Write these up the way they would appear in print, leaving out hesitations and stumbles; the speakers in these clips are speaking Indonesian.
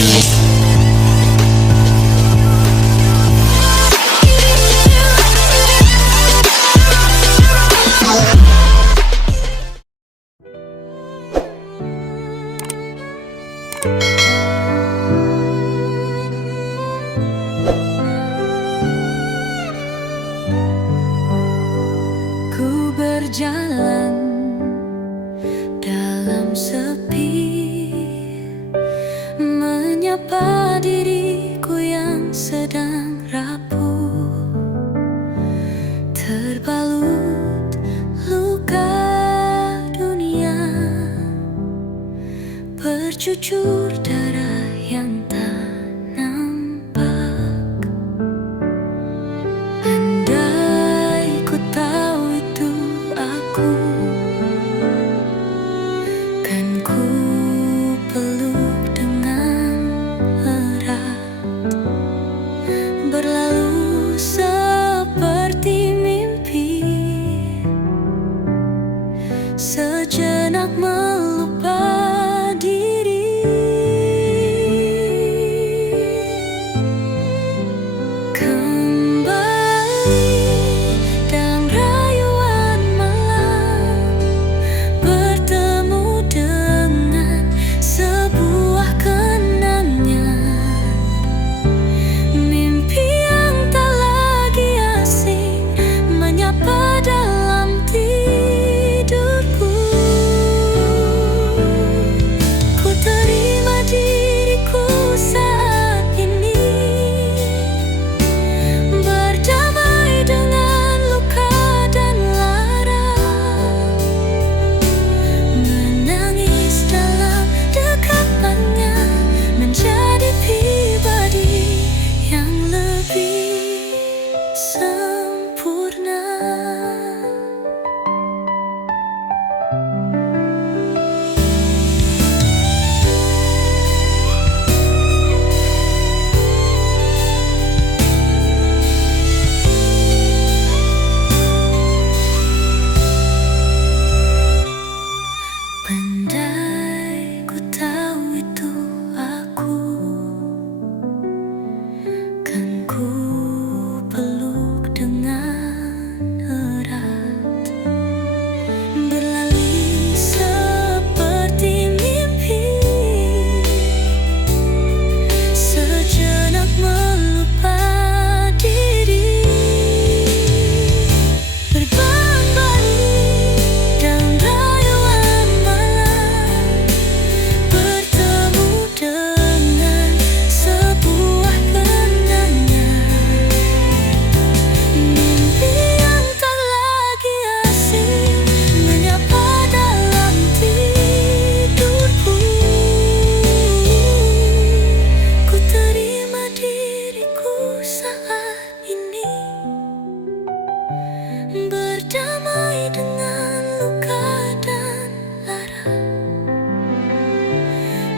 Ku berjalan dalam sepi, menyapa diriku yang sedang rapuh, terbalut luka dunia, bercucur darah yang tak nampak. Andai ku tahu itu aku, kan ku peluk dengan erat, berlalu seperti mimpi, sejenak melupa diri. Kembali dalam rayuan malam, bertemu dengan sebuah kenangan, mimpi yang tak lagi asing menyapa dalam tidurku. Ku terima diriku saat ini, berdamai dengan luka dan lara, menangis dalam dekapannya, menjadi pribadi yang lebih sempurna. Andai ku tahu itu aku, kan ku peluk dengan erat, berlari seperti mimpi, sejenak melupa diri. Berbalik dalam rayuan malam, bertemu dengan sebuah kenangan, mimpi yang tak lagi asing menyapa dalam tidurku. Ku terima diriku saat ini, berdamai dengan luka dan lara,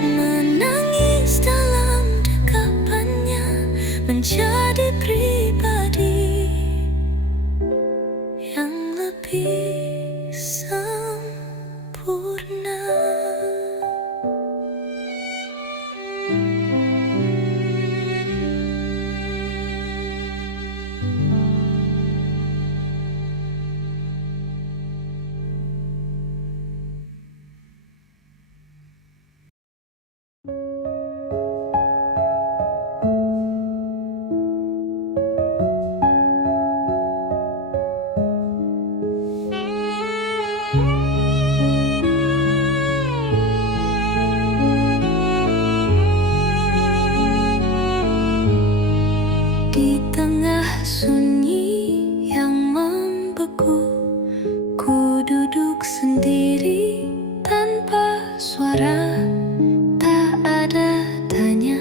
menangis dalam dekapannya, menjadi pribadi yang lebih sempurna. Di tengah sunyi yang membeku, ku duduk sendiri tanpa suara. Tak ada tanya,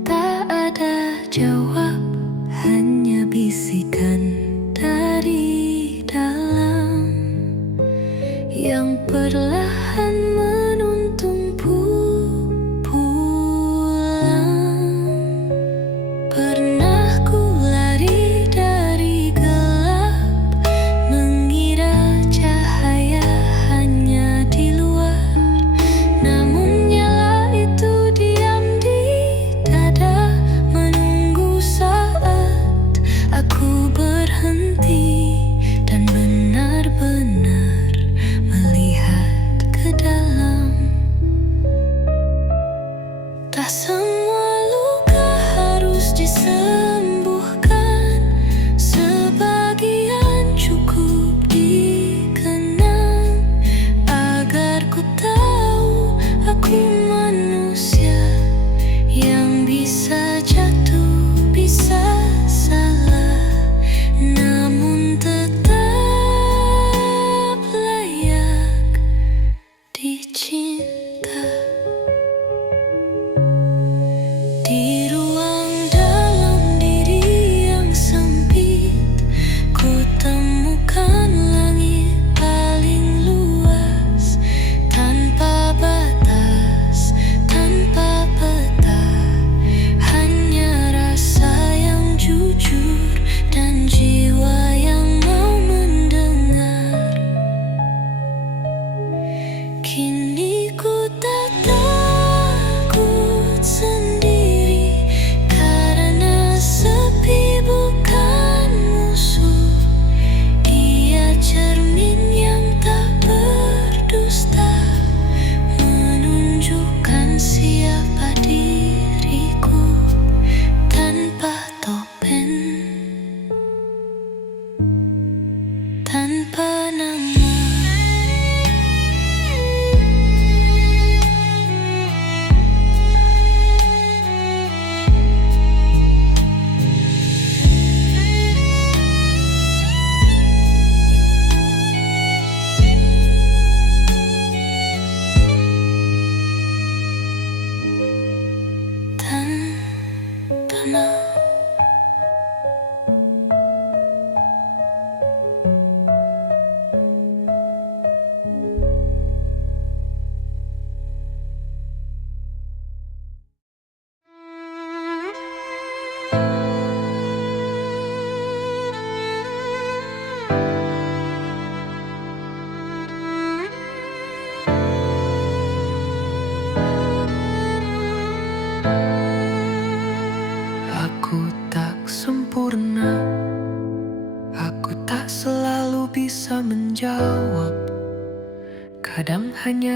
tak ada jawab, hanya bisikan dari dalam yang perlahan menuntun pulang. Pernah ku lari dari gelap, mengira cahaya hanya di luar, namun nyala itu diam di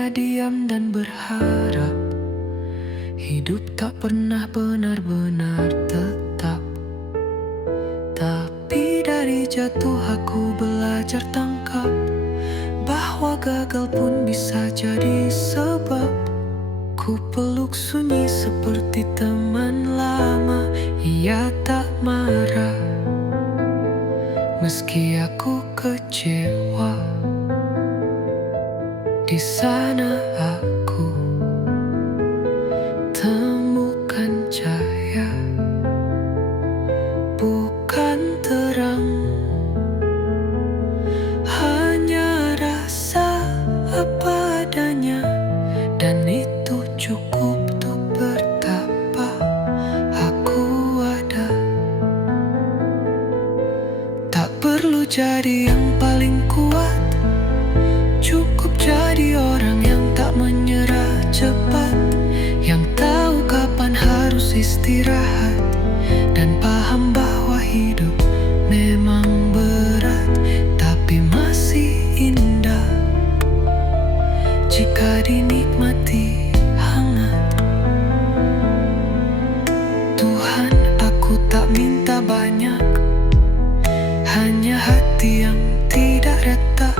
hanya diam dan berharap. Hidup tak pernah benar-benar tetap. Tapi dari jatuh aku belajar tangkap bahwa gagal pun bisa jadi sebab. Ku peluk sunyi seperti teman lama. Ia tak marah meski aku kecewa. Di sana aku temukan cahaya, bukan terang, hanya rasa apa adanya. Dan itu cukup untuk betapa aku ada. Tak perlu jadi yang paling kuat, cukup jadi orang yang tak menyerah cepat, yang tahu kapan harus istirahat, dan paham bahwa hidup memang berat, tapi masih indah jika dinikmati hangat. Tuhan, aku tak minta banyak, hanya hati yang tidak retak,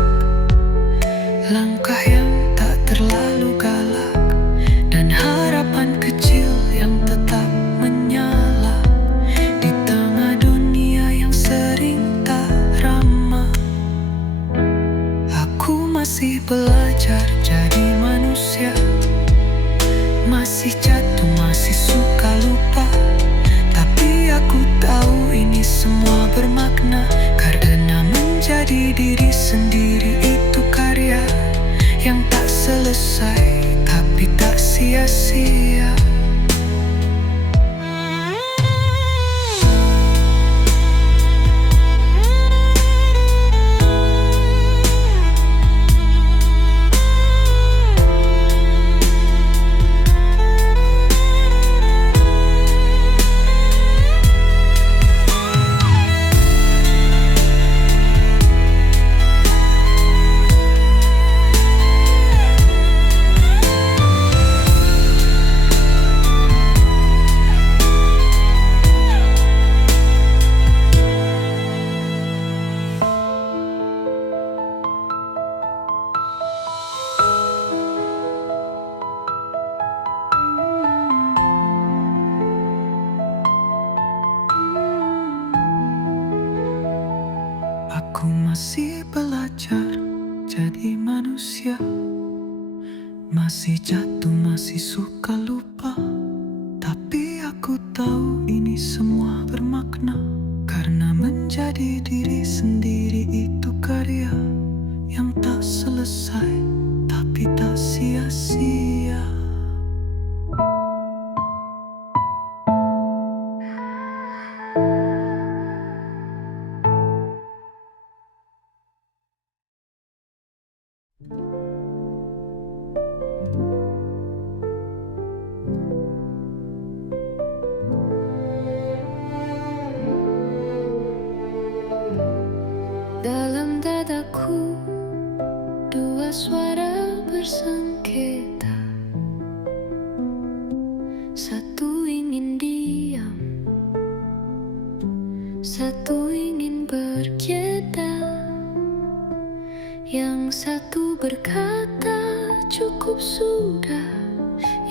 langkah yang tak terlalu galak, dan harapan kecil yang tetap menyala di tengah dunia yang sering tak ramah. Aku masih belajar jadi manusia, masih jatuh, masih suka lupa, tapi aku tahu ini semua bermakna, karena menjadi diri sendiri itu karya yang tak selesai tapi tak sia-sia. Aku masih belajar jadi manusia, masih jatuh, masih suka lupa, tapi aku tahu ini semua bermakna, karena menjadi diri sendiri itu karya yang tak selesai tapi tak sia-sia. Dalam dadaku dua suara bersengketa, satu ingin diam, satu ingin berkata. Yang satu berkata cukup sudah,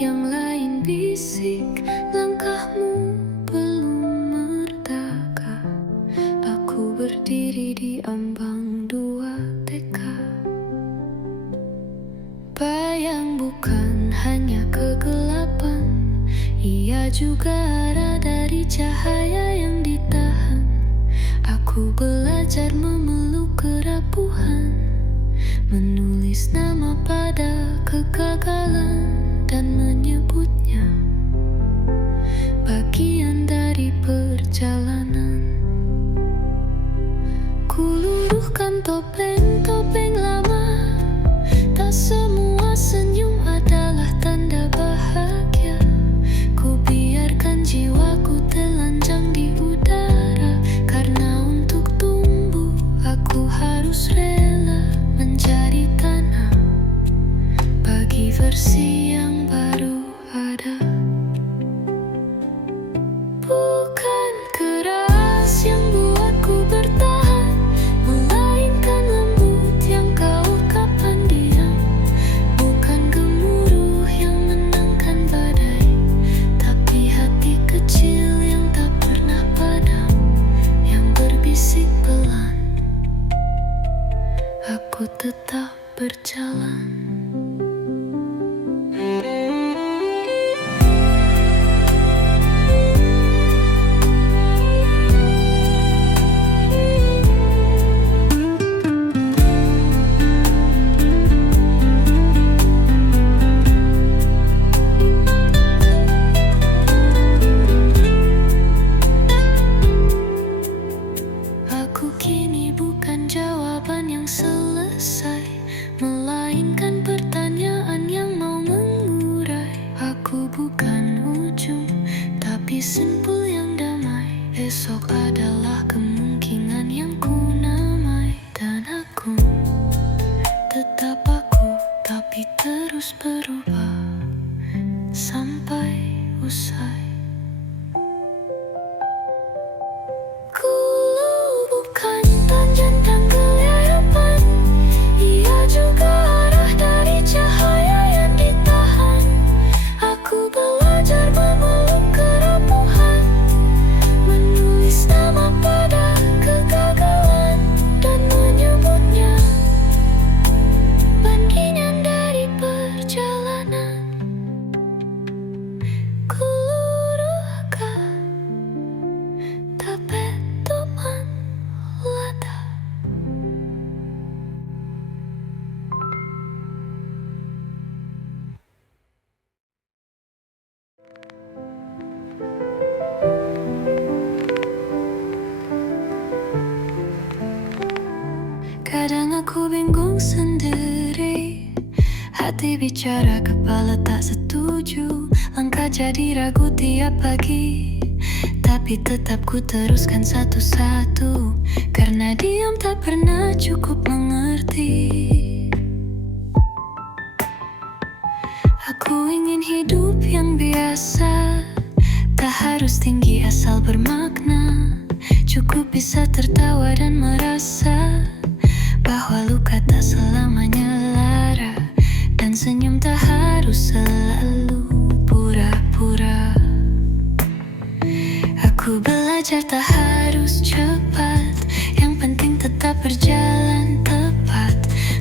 yang lain bisik langkahmu belum merdeka. Aku berdiri di ambang dua tekad, bayang bukan hanya kegelapan, ia juga arah dari cahaya yang ditahan. Aku belajar memeluk kerapuhan, menulis nama pada kegagalan, dan menyebutnya bagian dari perjalanan. Kuluruhkan topeng-topeng lama, tak semua senyum adalah tanda bahagia. Ku biarkan jiwaku telanjang di udara, karena untuk tumbuh aku harus rela mencari tanah. lagi versi yang baru ada. Bukan keras yang buatku bertahan, melainkan lembut yang kau ungkapkan diam. Bukan gemuruh yang menangkan badai, tapi hati kecil yang tak pernah padam, yang berbisik pelan. Aku tetap berjalan. Aku kini bukan jawaban yang selesai, melainkan pertanyaan yang mau mengurai. Aku bukan ujung, tapi simpul yang damai. Esok adalah kemungkinan yang ku namai. Dan aku tetap aku, tapi terus berubah sampai usai. Bukan tanjak dan keliapan, ia juga arah dari cahaya yang ditahan. Aku belajar memeluk kerapuhan, menulis nama pada kegagalan, dan menyebutnya bagian dari perjalanan. Ku luruhkan tapet teman lada. Kadang aku bingung sendiri, hati bicara, kepala tak setuju. Langkah jadi ragu tiap pagi, tapi tetap ku teruskan satu-satu, karena diam tak pernah cukup mengerti. Aku ingin hidup yang biasa, tak harus tinggi asal bermakna. Cukup bisa tertawa dan merasa bahwa luka tak selamanya lara, dan senyum tak harus selalu pura-pura. Aku belajar tak harus cepat, yang penting tetap berjalan tepat.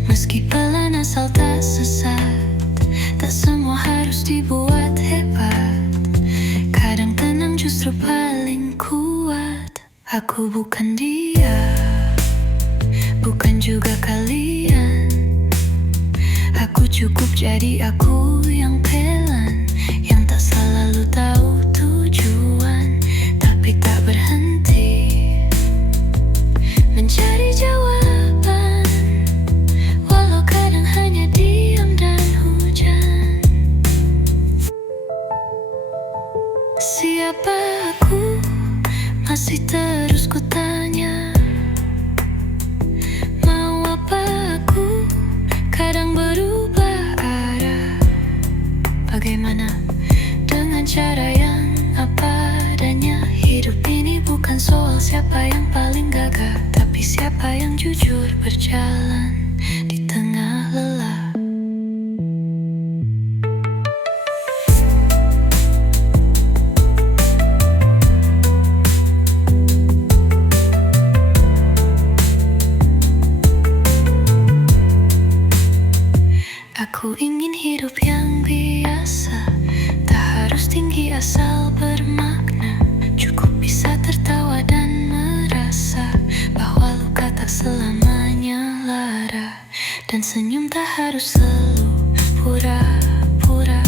Meski pelan asal tak sesat, tak semua harus dibuat hebat. Kadang tenang justru paling kuat. Aku bukan dia, bukan juga kalian. Aku cukup jadi aku yang pelan, yang tak selalu tahu tujuan, tapi tak berhenti mencari jawaban, walau kadang hanya diam dan hujan. Siapa aku? Masih terus kutanya. Mau apa aku? Kadang berubah arah. Bagaimana dengan cara yang apa adanya? Hidup ini bukan soal siapa yang paling gagah, tapi siapa yang jujur berjalan di tengah lelah. Aku ingin hidup yang biasa, tak harus tinggi asal bermakna. Cukup bisa tertawa dan merasa bahwa luka tak selamanya lara, dan senyum tak harus selalu pura-pura.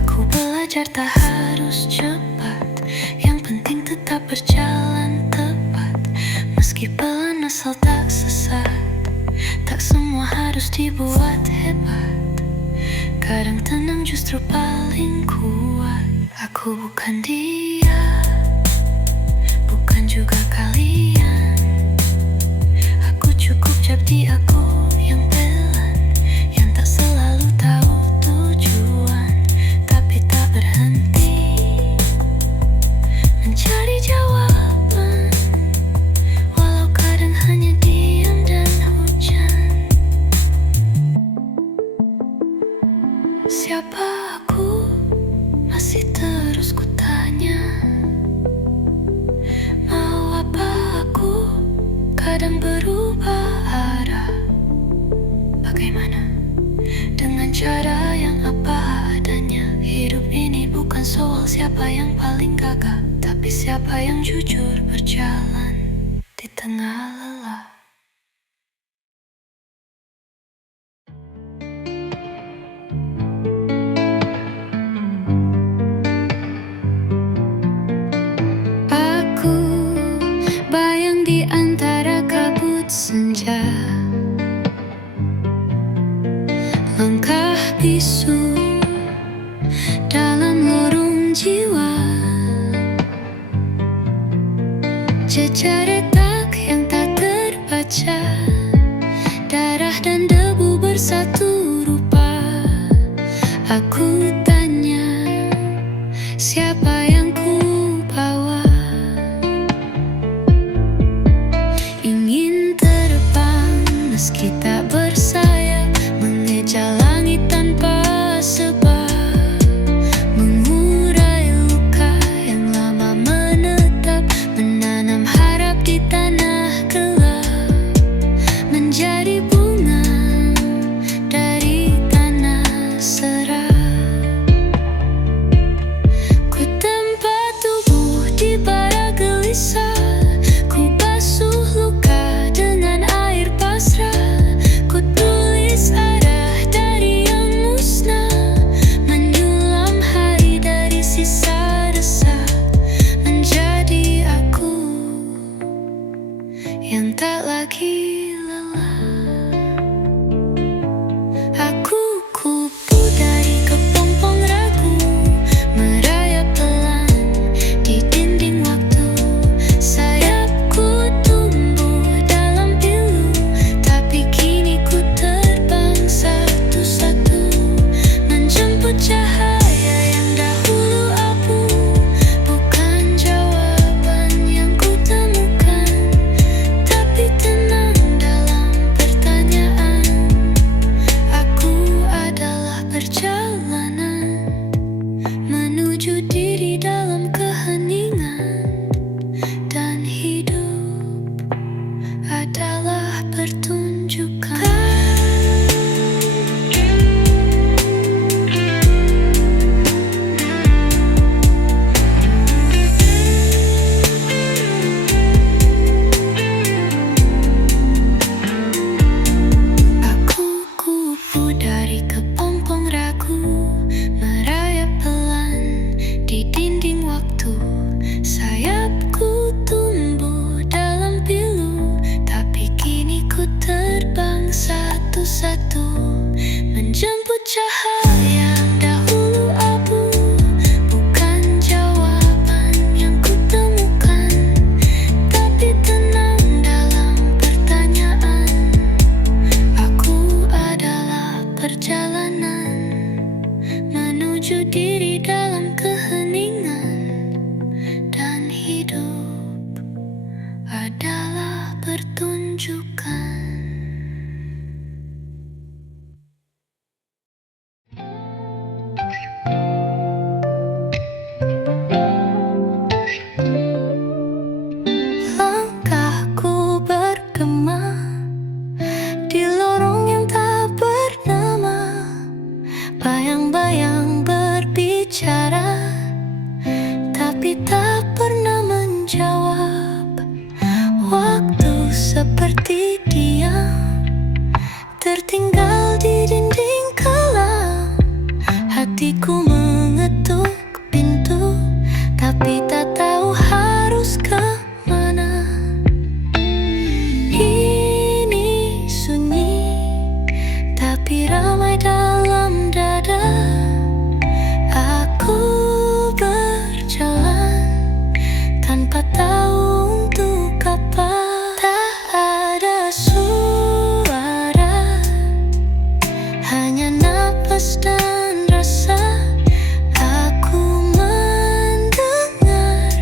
Aku belajar tak harus cepat, yang penting tetap berjalan tepat. Meski pelan asal tak sesat, tak semua harus dibuat hebat. Kadang tenang justru paling kuat. Aku bukan dia, bukan juga kalian. Aku cukup jadi aku yang pelan, Siapa aku? Masih terus kutanya. Mau apa aku? Kadang berubah arah. Bagaimana? Dengan cara yang apa adanya. Hidup ini bukan soal siapa yang paling gagah, tapi siapa yang jujur berjalan di tengah lelah. Aku bayang di antara kabut senja, langkah bisu dalam lorong jiwa, jejak retak yang tak terbaca, darah dan debu bersatu rupa. Aku tanya, siapa yang ku bawa? Ingin terbang meski tak bersayap, mengejar langit tanpa sebab, mengurai luka yang lama menetap, menanam harap di tanah gelap, menjadi bunga dari tanah serak. Ku tempat tubuh di bara gelisah, ku basuh luka dengan air pasrah, ku tulis arah dari yang musnah, menyulam hari dari sisa resah, menjadi aku yang tak lagi lelah. Aku kupu dari kepompong ragu, merayap pelan di dinding waktu. Sayapku tumbuh dalam pilu, tapi kini ku terbang satu-satu, menjemput cahaya yang dahulu abu. Bukan jawaban yang ku temukan, tapi tenang dalam pertanyaan. Aku adalah perjalanan menuju diri dalam keheningan, dan hidup adalah pertunjukan. Aku kupu dari kepompong ragu, merayap pelan di dinding waktu. Sayapku tumbuh dalam pilu, tapi kini ku terbang satu-satu, menjemput cahaya yang dahulu abu. Bukan jawaban yang ku temukan, tapi tenang dalam pertanyaan. Aku adalah perjalanan menuju diri dalam keheningan, dan hidup adalah pertunjukan. Langkahku bergema di lorong yang tak bernama, bayang-bayang berbicara, tapi tak pernah menjawab. Waktu seperti diam, tertinggal di dinding kelam. Hatiku mengetuk pintu, tapi tak tahu harus kemana. Ini sunyi, tapi ramai dalam dada. Aku berjalan tanpa tahu untuk apa. Tak ada suara, hanya napas dan rasa. Aku mendengar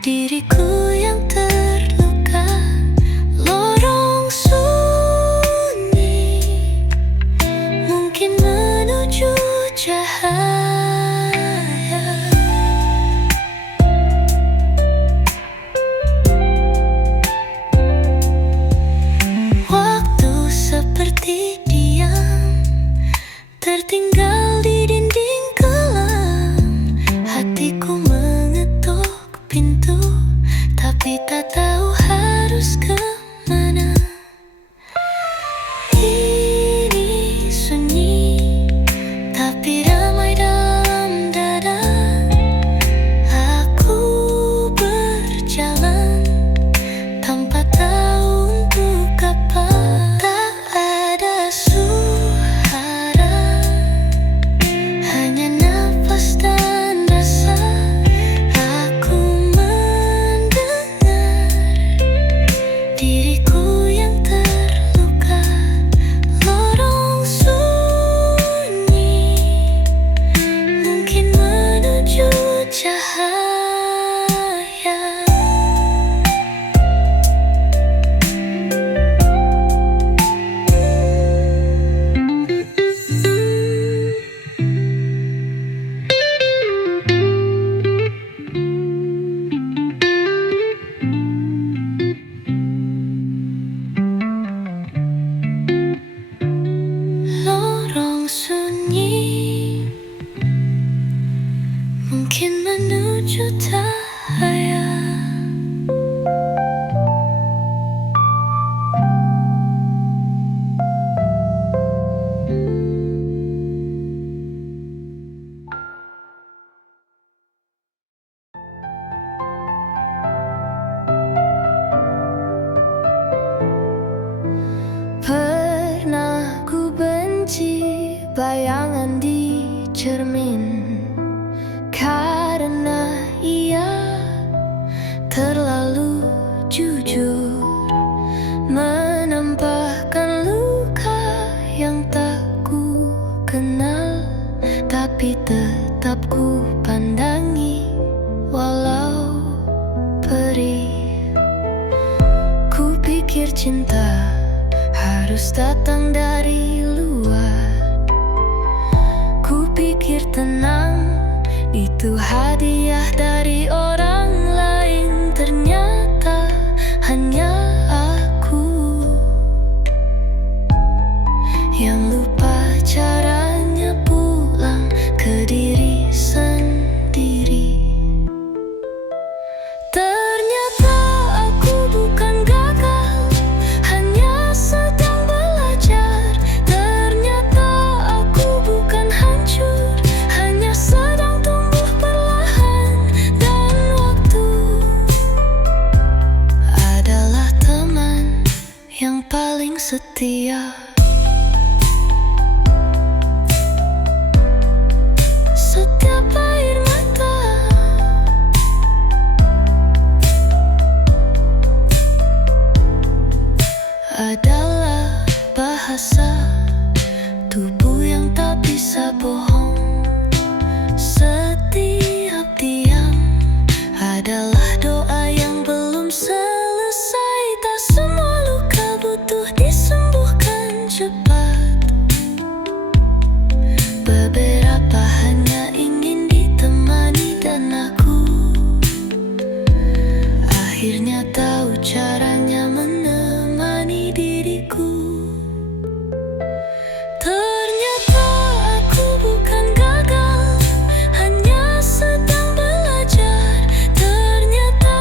diriku yang terluka. Lorong sunyi mungkin menuju wujud cahaya. Pernah ku benci bayangan di cermin karena ia terlalu jujur menampakkan luka yang tak ku kenal, tapi tetap ku pandangi walau perih. Ku pikir cinta harus datang dari luar. Ku pikir tenang itu hadiah dari orang lain. Ternyata hanya aku yang lupa caranya pulang ke diri sendiri. Ternyata aku bukan gagal, hanya sedang belajar. Ternyata aku bukan hancur, hanya sedang tumbuh perlahan. Dan waktu adalah teman yang paling setia. Setiap air mata adalah bahasa tubuh yang tak bisa bohong. Setiap diam adalah doa yang belum selesai. Tak semua luka butuh disembuhkan cepat. Beberapa hanya ingin ditemani, dan aku akhirnya tahu caranya menemani diriku. Ternyata aku bukan gagal, hanya sedang belajar. Ternyata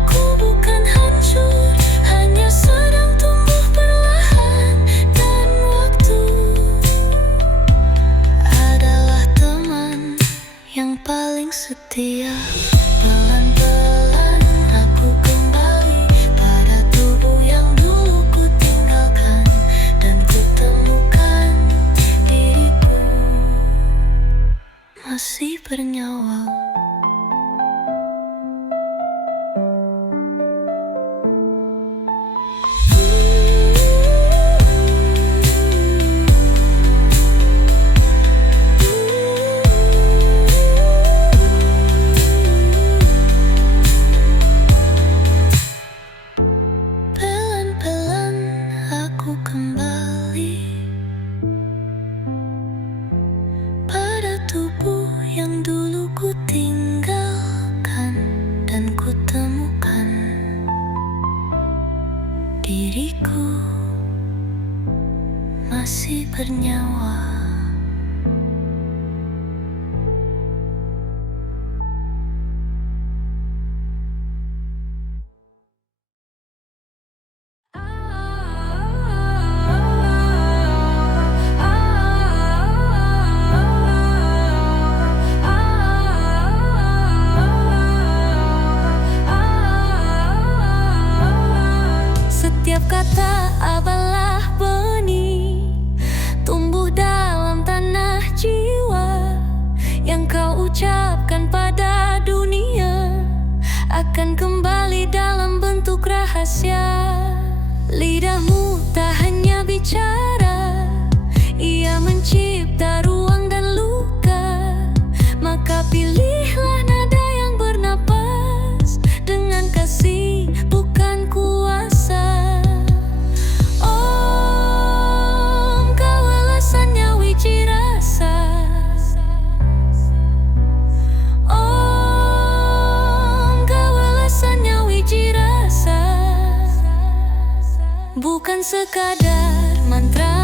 aku bukan hancur, hanya sedang tumbuh perlahan. Dan waktu adalah teman yang paling setia. Pelan-pelan aku kembali pada tubuh yang dulu ku tinggalkan, dan ku temukan diriku masih bernyawa. Pelan-pelan aku kembali pada tubuh yang dulu ku tinggalkan, dan ku temukan diriku masih bernyawa. Setiap kata adalah benih tumbuh dalam tanah jiwa. Yang kau ucapkan pada dunia akan kembali dalam bentuk rahasia. Lidahmu tak hanya bicara, ia mencipta ruang dan luka. Maka pilihlah nada yang bernapas dengan kasih, bukan kuasa. Om, kau alasannya wiji rasa. Om, kau alasannya wiji rasa. Bukan sekadar mantra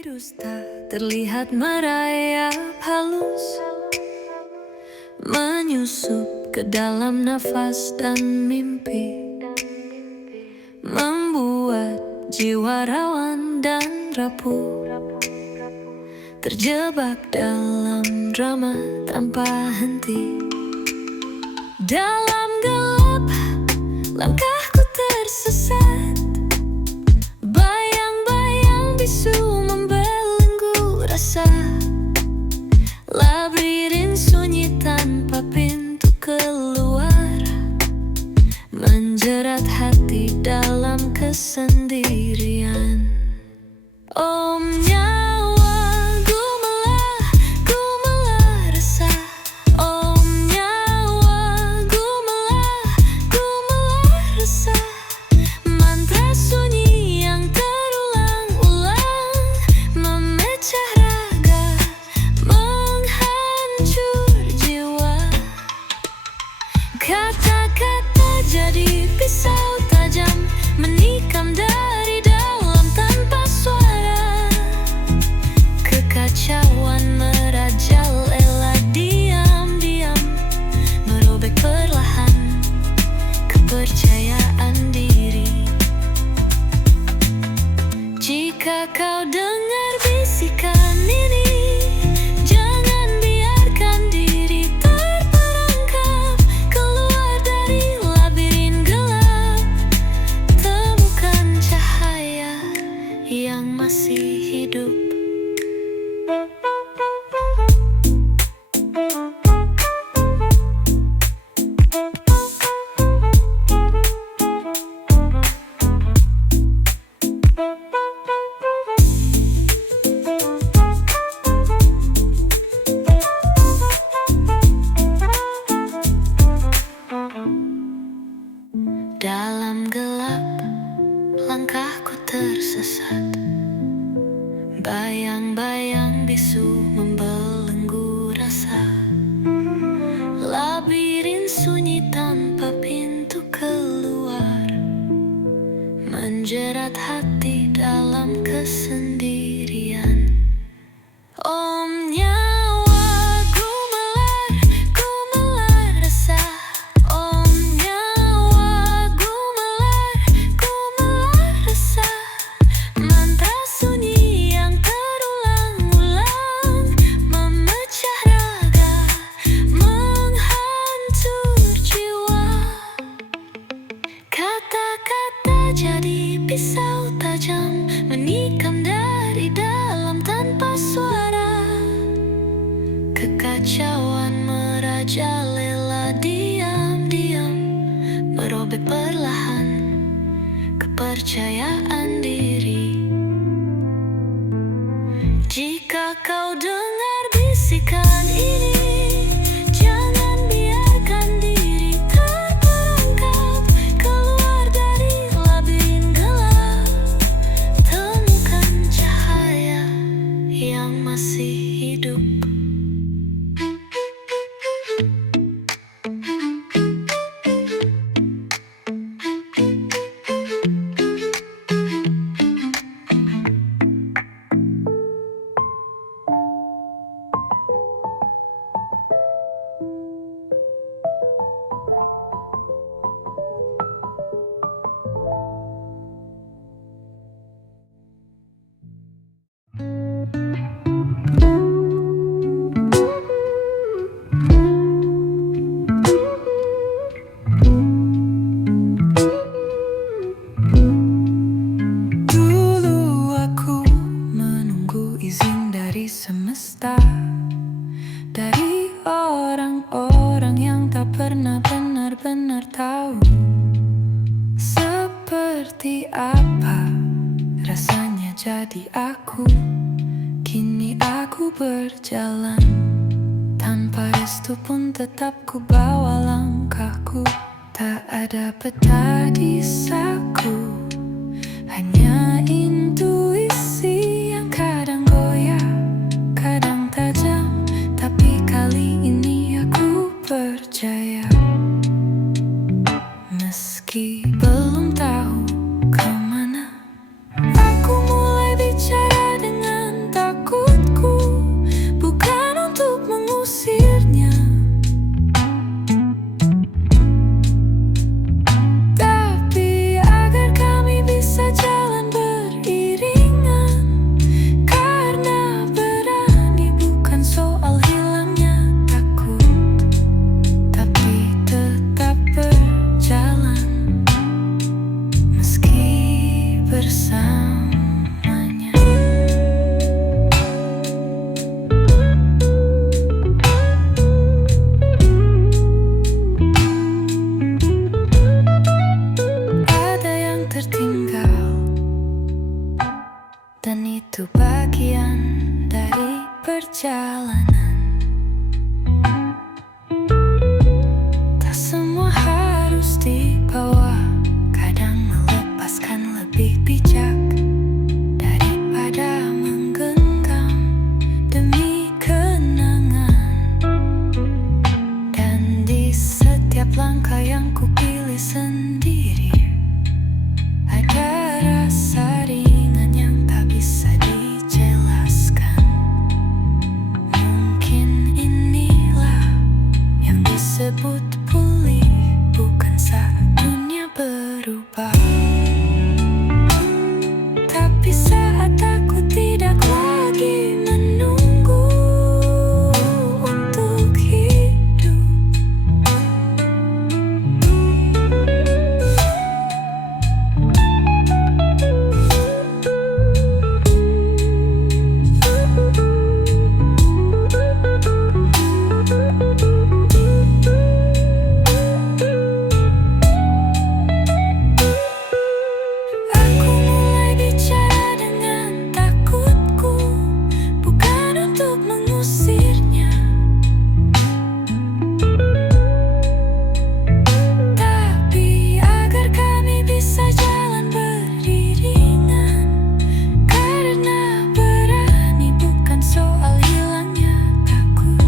dusta terlihat merayap halus, menyusup ke dalam nafas dan mimpi, membuat jiwa rawan dan rapuh, terjebak dalam drama tanpa henti. Dalam gelap, langkahku tersesat, bayang-bayang bisu membelenggu rasa, labirin sunyi tanpa pintu keluar, menjerat hati dalam kesendirian. Om nyawa, gumelah resah. Om nyawa, gumelah resah. Mantra sunyi yang terulang-ulang, memecah raga, menghancur jiwa. Kata-kata jadi pisau tajam, menikam dari dalam tanpa suara. Kekacauan merajalela diam-diam, merobek perlahan kepercayaan diri. Jika kau dengar bisikan ini, jangan biarkan diri terperangkap. Keluar dari labirin gelap, temukan cahaya yang masih hidup. Dalam gelap, langkahku tersesat, bayang-bayang bisu membelenggu rasa, labirin sunyi tanpa pintu keluar, menjerat hati dalam kesendirian. Om nyawa, gumelar resah. Om nyawa, gumelar resah. Mantra sunyi yang terulang-ulang, memecah raga, menghancur jiwa. Kata-kata jadi pisau tajam, menikam dari dalam tanpa suara. Kekacauan merajalela diam-diam, merobek perlahan kepercayaan diri. Jika kau dengar bisikan ini, jangan biarkan diri terperangkap. Keluar dari labirin gelap, temukan cahaya yang masih hidup. Dulu aku menunggu izin dari semesta, dari orang-orang yang tak pernah benar-benar tahu seperti apa rasanya jadi aku. Kini aku berjalan tanpa restu pun tetap ku bawa langkahku. Tak ada peta di saku, hanya intuisi yang kadang goyah, kadang tajam. Tapi kali ini aku percaya, meski belum tahu kemana. Aku mulai bicara dengan Dan itu bagian dari perjalanan. Tak semua harus dibawa, kadang melepaskan lebih bijak daripada menggenggam demi kenangan. Dan di setiap langkah yang kupilih sendiri, ada rasa ringan yang tak bisa dijelaskan. Mungkin inilah yang disebut pulih, bukan saat dunia berubah, tapi saat aku tidak lagi menunggu untuk hidup. Aku mulai bicara dengan takutku, bukan untuk mengusirnya, tapi agar kami bisa jalan beriringan. Karena berani bukan soal hilangnya takut,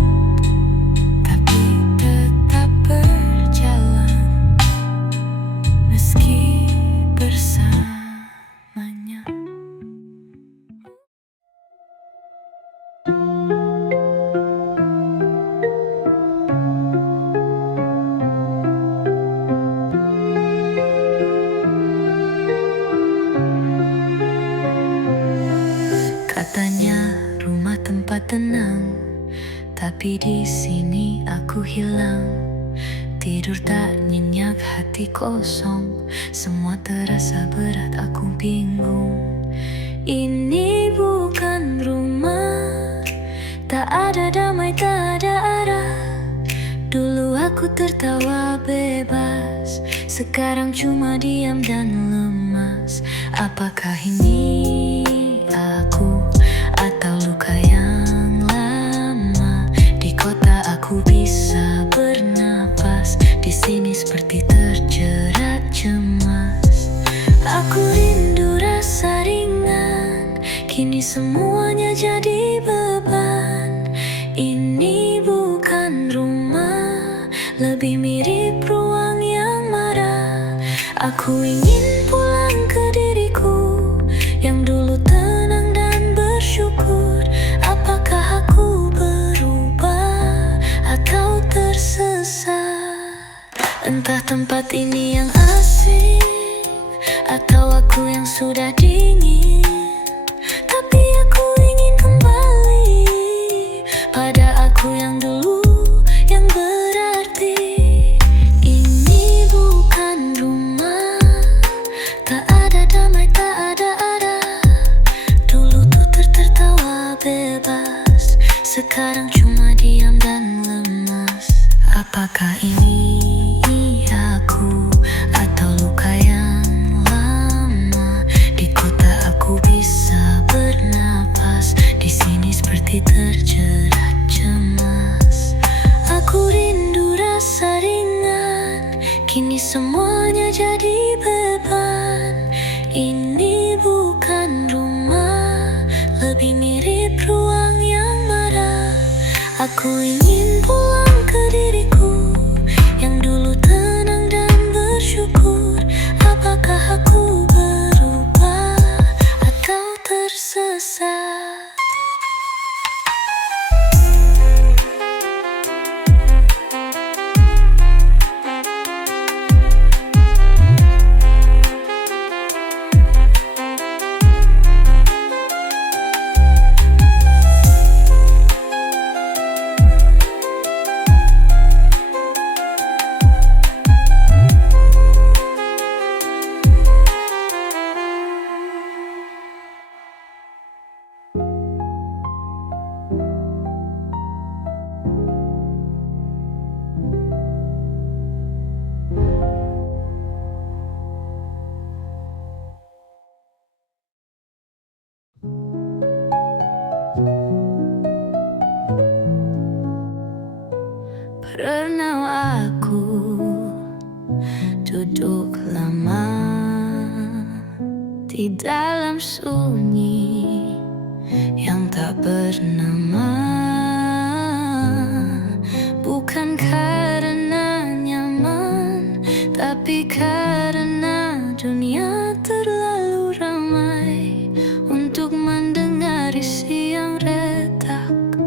tapi tetap berjalan meski bersamanya. Katanya rumah tempat tenang, tapi di sini aku hilang. Tidur tak nyenyak, hati kosong, semua terasa berat, aku bingung. Ini bukan rumah, tak ada damai, tak ada arah. Dulu aku tertawa bebas, sekarang cuma diam dan lemas. Apakah ini aku atau luka yang lama? Di kota aku bisa bernapas, di sini seperti terjerat cemas. Aku rindu rasa ringan, kini semuanya jadi beban. Ini bukan rumah, lebih mirip ruang yang marah. Aku ingin pulang ke diriku yang dulu tenang dan bersyukur. Apakah aku berubah atau tersesat? Entah tempat ini yang asing atau aku yang sudah dingin, tapi aku ingin kembali pada aku yang dulu, yang berarti. Ini bukan rumah, tak ada damai, tak ada arah. Dulu tuh tertawa bebas, sekarang cuma diam dan lemas. Apakah ini aku atau luka yang lama? Di kota aku bisa bernapas, di sini seperti terjerat cemas. Aku rindu rasa ringan, kini semuanya jadi beban. Ini bukan rumah, lebih mirip ruang yang marah. Aku ingin pulang ke diriku yang dulu tenang dan bersyukur. Apakah aku berubah atau tersesat? duduk lama di dalam sunyi yang tak bernama. Bukan karena nyaman, tapi karena dunia terlalu ramai untuk mendengar isi yang retak.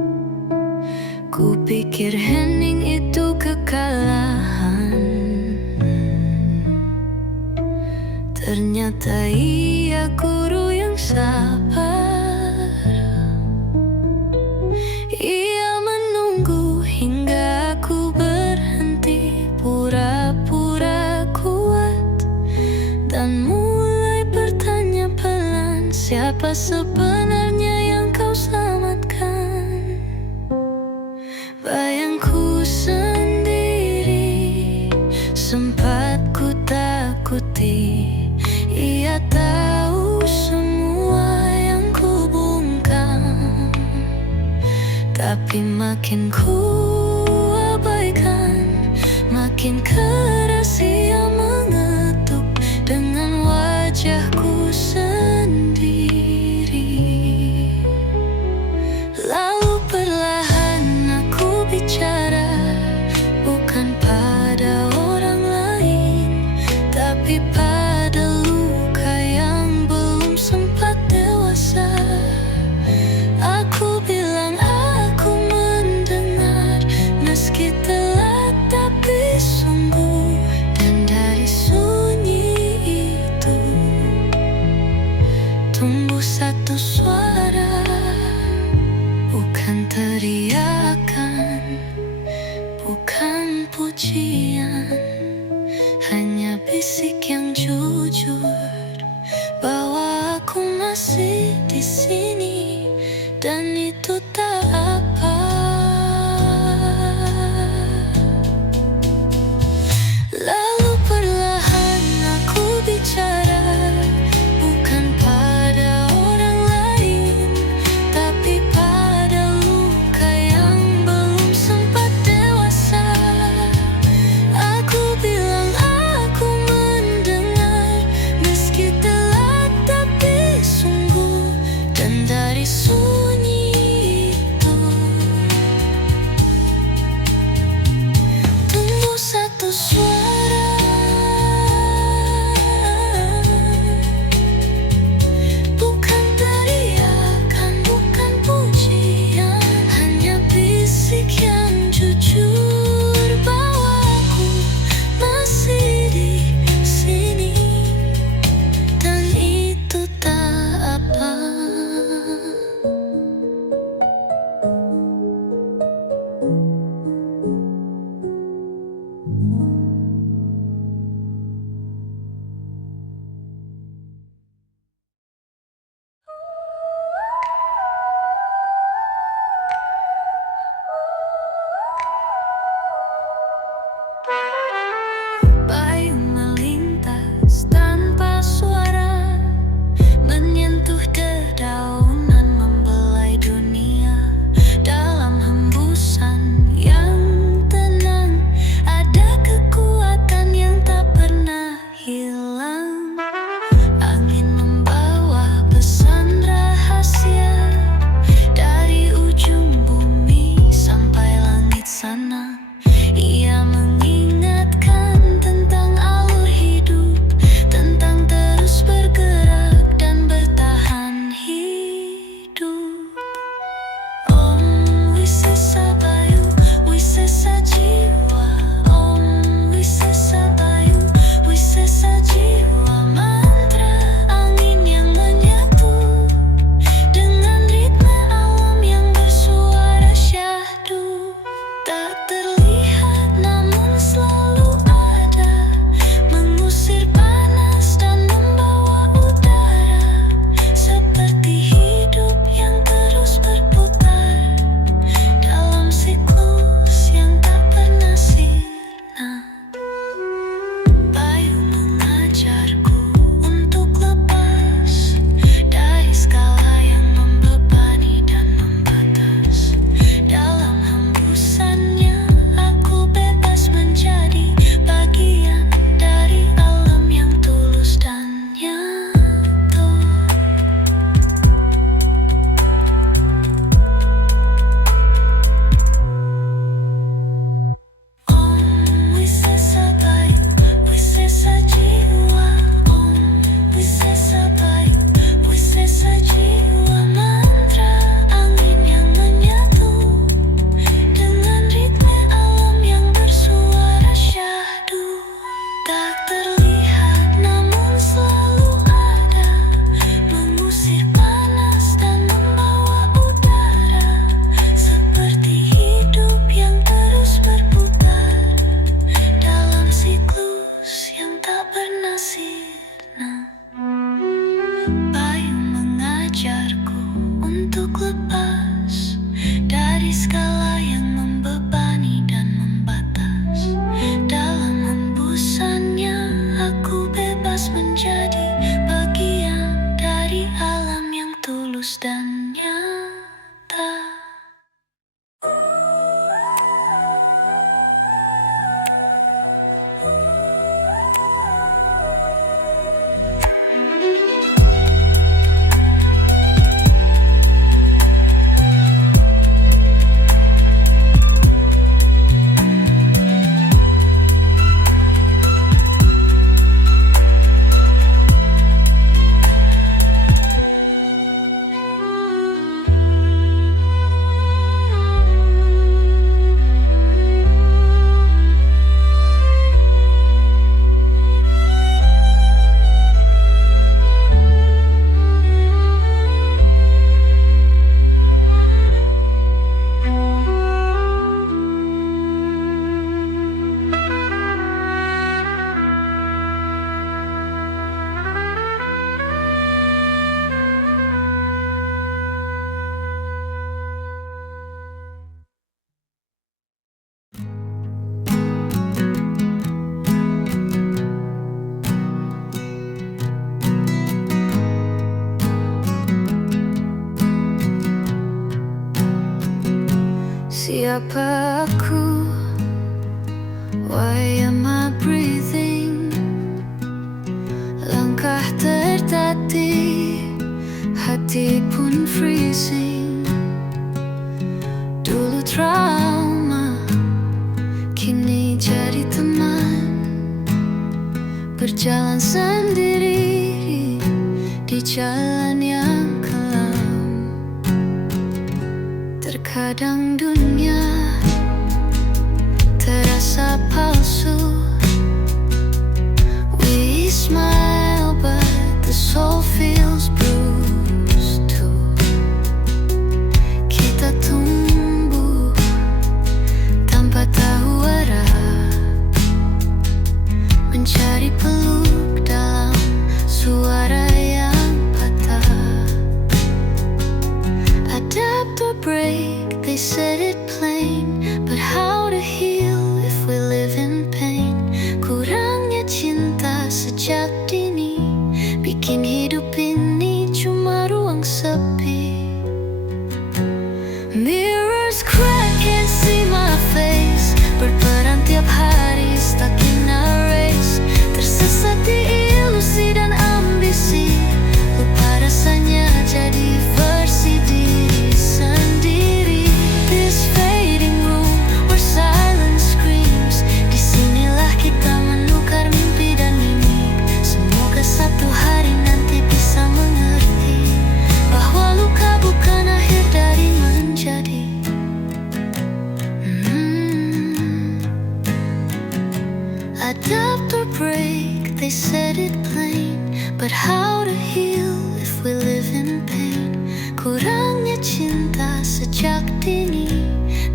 Ku pikir hening itu kekalahan, ternyata ia guru yang sabar. Ia menunggu hingga aku berhenti pura-pura kuat dan mulai bertanya pelan, siapa sebenarnya yang kau selamatkan? Bayangku sendiri sempat ku takuti. Ia tahu semua yang ku bungkam, tapi makin ku abaikan, makin keras ia mengetuk dengan wajahku sendiri. Lalu perlahan aku bicara, bukan pada orang lain, tapi pada luka yang belum sempat dewasa. Aku bilang aku mendengar, meski telat tapi sungguh. Dan dari sunyi itu tumbuh satu suara, bukan teriakan, bukan pujian, hanya bisik yang jujur bahwa aku masih di sini dan itu tak apa. Lalu perlahan aku bicara, bukan pada orang lain, tapi pada luka yang belum sempat dewasa. Aku bilang aku mendengar, meski telat tapi sungguh. Dan dari sunyi tulus dan nyata. Siapa aku? Why am I breathing? Langkah tertatih, hati pun freezing. Dulu trauma, kini jadi teman. Berjalan sendiri di jalan yang kelam. Terkadang dunia terasa palsu. We smile but the soul feels bruised too. Kita tumbuh tanpa tahu arah, mencari peluk dalam suara yang patah. Adapt or break, they said it plain, but how to heal if we live in pain? Kurangnya cinta sejak dini bikin hidup ini cuma ruang sepi. Mirrors crack, can't see my face. Berperan tiap hari, stuck in a race. Tersesat di ilusi dan ambisi, lupa rasanya jadi versi diri sendiri. This fading room where silence screams, disinilah kita menukar mimpi dan mimik. Semoga satu hari nanti bisa mengerti bahwa luka bukan akhir dari menjadi. Adapt or break, they said it plain, but how to heal if we live in pain? Kurangnya cinta sejak dini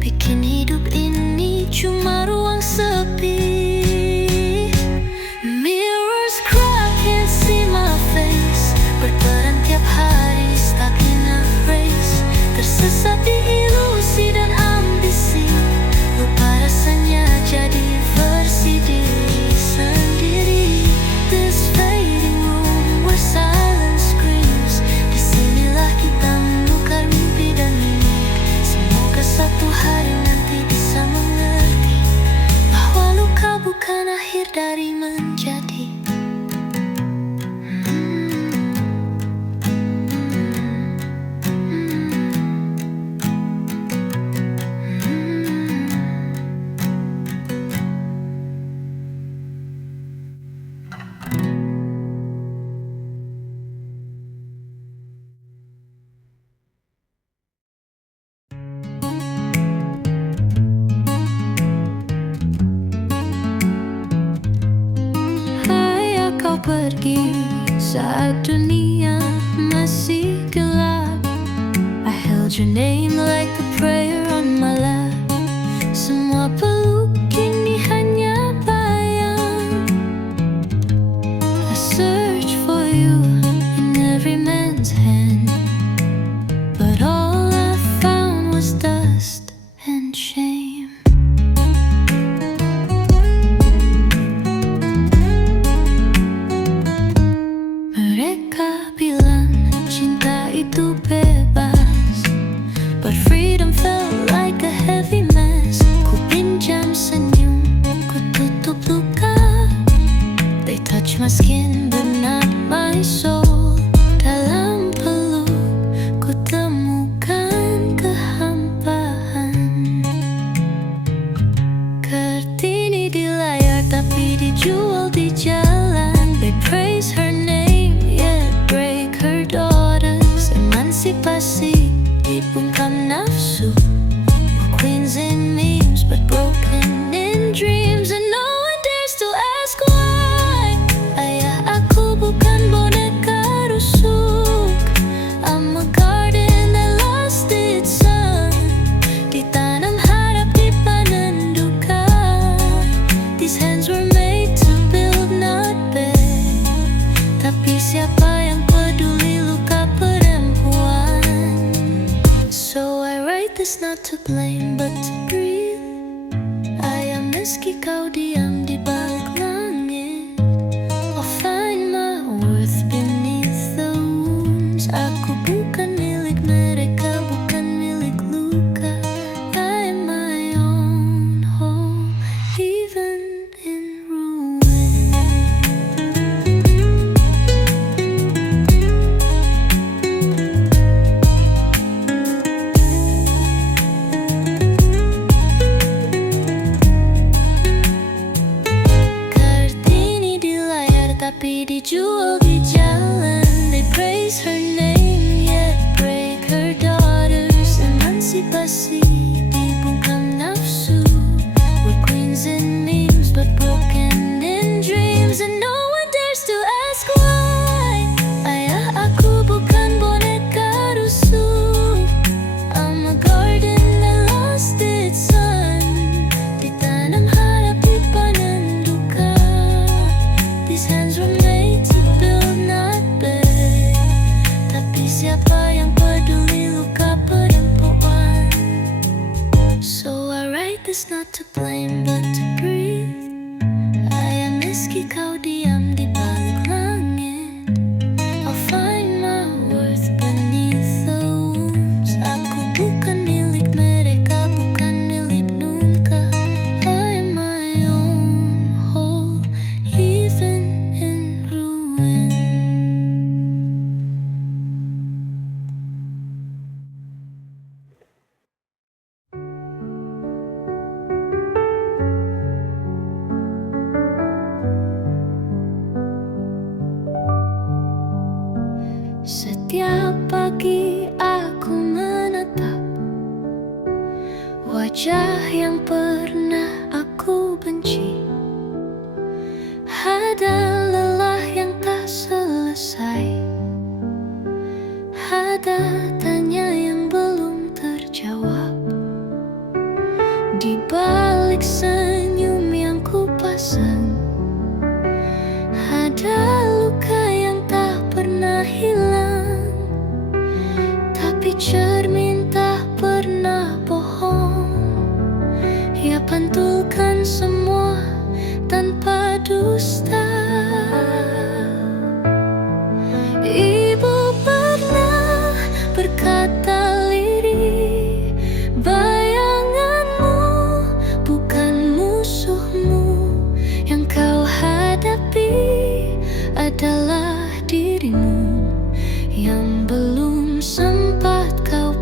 bikin hidup ini cuma ruang sepi. Mirrors crack, can't see my face. Berperan tiap hari, stuck in a race. Tersesat di ilusi dan ambisi, lupa rasanya jadi versi diri sendiri. This fading room where silence screams, disinilah kita menukar mimpi dan mimik. Semoga satu hari nanti bisa mengerti bahwa luka bukan akhir dari menjadi. Ayah kau pergi saat dunia masih gelap. I held your name like a prayer on my lap. Semua peluk kini hanya bayang. I searched for you in every man's hand, but all I found was dust and shame. Mereka bilang cinta itu beda. basi dibungkam nafsu. Queens in memes but broken in dreams, and no one dares to ask why. Ayah aku bukan boneka rusuk. I'm a garden that lost its sun. Ditanam harap dipanen duka. These hands were made to build, not beg. Tapi siapa yang peduli luka perempuan? So I write this not to blame but to breathe. Ayah, meski kau diam di balik langit, I'll find my worth beneath the wounds. Aku bukan milik mereka, bukan milik luka. I am my own home, even in ruin. Kartini di layar tapi dijual di jalan. They praise her name yet break her daughters. Emansipasi dibungkam nafsu. We're queens in memes but broken in dreams, and no one dares to ask why. Ayah, aku bukan boneka rusuk. I'm a garden that lost its sun. Ditanam harap dipanen duka. These hands were made to build, not beg. Tapi siapa yang peduli luka perempuan? So I write this not to blame but to breathe. Ayah, meski kau diam di balik langit, I'll find my worth beneath the wounds. Aku bukan milik mereka, bukan milik nunca. I am my own whole, even in ruin. Setiap pagi aku menatap wajah yang pernah aku benci. Ada lelah yang tak selesai, ada tanya yang belum terjawab. Di balik senyum yang ku pasang, ada luka yang tak pernah hilang. Tapi cermin tak pernah bohong. Ia pantulkan semua tanpa dusta. Ibu pernah berkata lirih, bayanganmu bukan musuhmu. Yang kau hadapi adalah dirimu yang belum sempat kau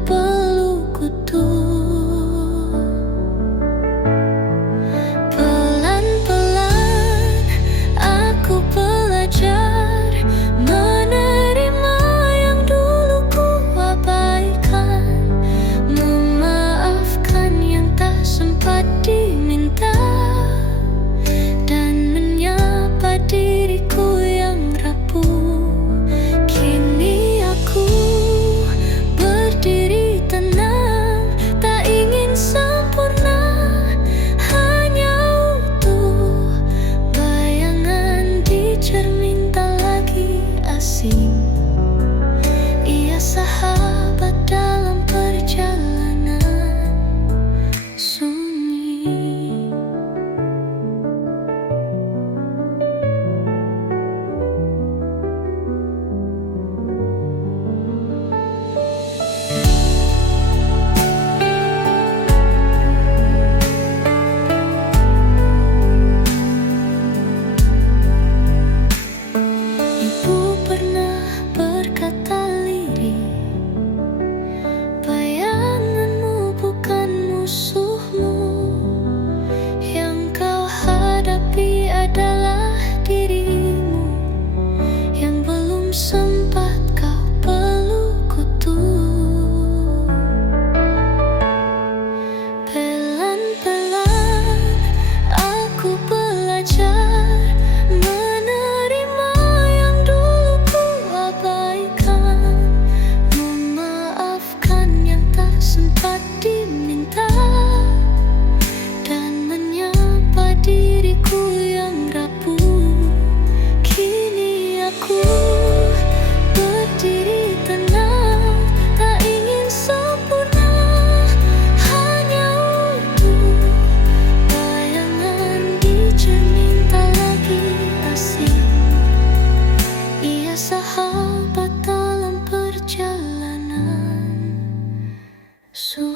Su